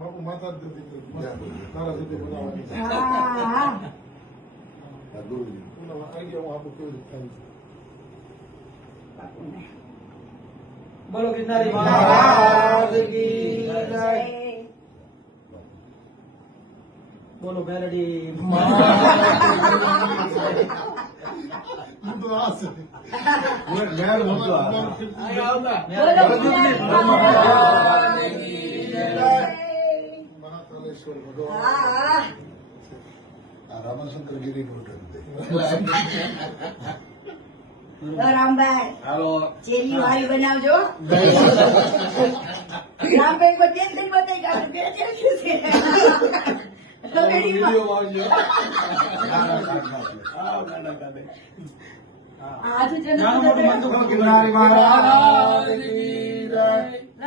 બાપુ માતા જ દીકરી તારા સુધી બનાવવાની છે. આઈડિયા હું આપું કેવી રીતે થાય છે. બોલો ગિરનારી મહારાજ કી જય. બોલો મેલડી હું તો આ છે. મહાકાલેશ્વર ભગવાન રામાશંકર ગીરી રામભાઈ ચેલી વાળી બનાવજો. રામભાઈ કોઈ ટેન્શન બતાવી કે આપણે બે ચેલી છે.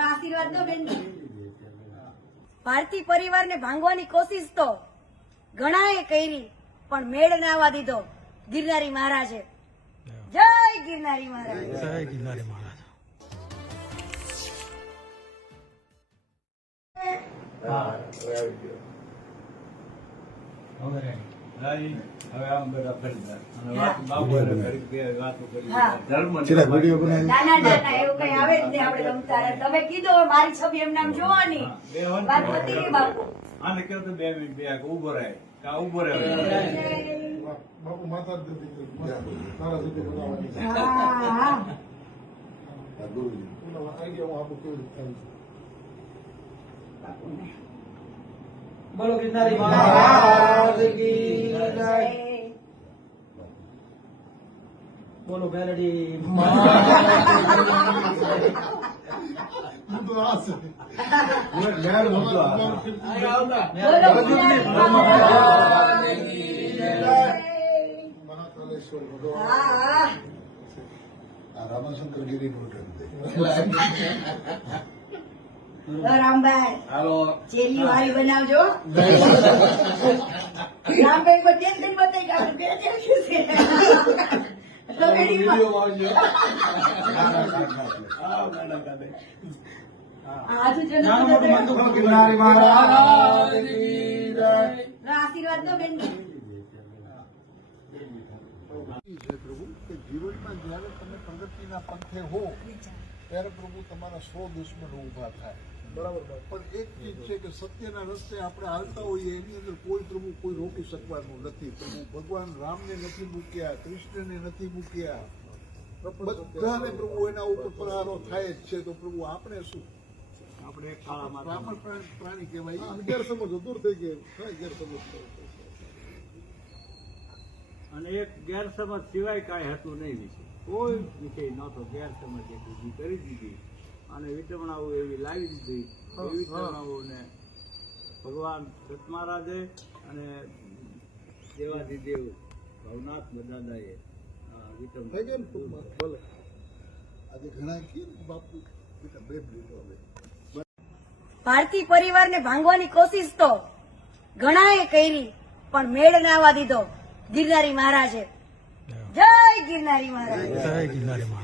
આશીર્વાદ દો બેન. ભારતી પરિવારને ભાંગવાની કોશિશ તો ઘણાએ કરી પણ મેળ ના આવવા દીધો ગિરનારી મહારાજે. જય ગિરનારી મહારાજ. જય ગિરનારી મહારાજ. હવે આમ બધા ફરી જાય બાબુ વાતો કરી ધર્મ ના ના ના ના એવું કઈ આવે જ નહીં. આપણે રમતા રહે. તમે કીધું હવે મારી છબી એમ નામ જોવાની વાત પતી ગઈ બાપુ. આને કેવું તો 2 મિનિટ બે ઉભો રહે કા ઉભો રહે બાપુ માતા જ દીકરી તારા સુધી બનાવવાની છે. આઈડિયા હું આપું કેવી રીતે થાય છે. બોલો ગિરનારી મહારાજ કી જય. બોલો મેલડી હું તો આ છે. મહાકાલેશ્વર ભગવાન રામાશંકર ગીરી રામભાઈ ચેલી વાળી બનાવજો. રામભાઈ કોઈ ટેન્શન બતાવી કે આપણે બે ચેલી છે. ગિરનારી મહારાજ કી જય. આશીર્વાદ દો બેન. છે પ્રભુ કે જીવનમાં જયારે તમે પ્રગતિના પંથે હો ત્યારે પ્રભુ તમારા 100 દુશ્મનો ઉભા થાય. બરાબર. પણ એક ચીજ છે કે સત્યના રસ્તે આપણે હાલતા હોઈએ એની અંદર કોઈ પ્રભુ કોઈ રોકી શકવાનું નથી. પ્રભુ ભગવાન રામને નથી મૂક્યા, કૃષ્ણને નથી મૂક્યા, બધાને પ્રભુ એના ઉપર પ્રહારો થાય જ છે. તો પ્રભુ આપણે શું, આપણે બ્રાહ્મણ પ્રાણી કહેવાય. ગેરસમજ દૂર થઈ ગઈ. ગેરસમજ અને એક ગેરસમજ સિવાય કાંઈ હતું નહીં વિષય. કોઈ વિષય નહોતો. ગેરસમજ એક ઊભી કરી દીધી અને વિટમણાઓ એવી લાવી દીધી. એ વિટમણાઓને ભગવાન દત્ત મહારાજે અને દેવાધિદેવ ભવનાથ દાદાએ થઈ ગયા ને ટૂંકમાં. ભલે આજે ઘણા કીએ ને બાપુ બેટા બ્રેક લીધો. હવે ભારતી પરિવારને ભાંગવાની કોશિશ તો ઘણાએ કરી પણ મેળ ના આવવા દીધો ગિરનારી મહારાજે. જય ગિરનારી મહારાજ. જય ગિરનારી મહારાજ.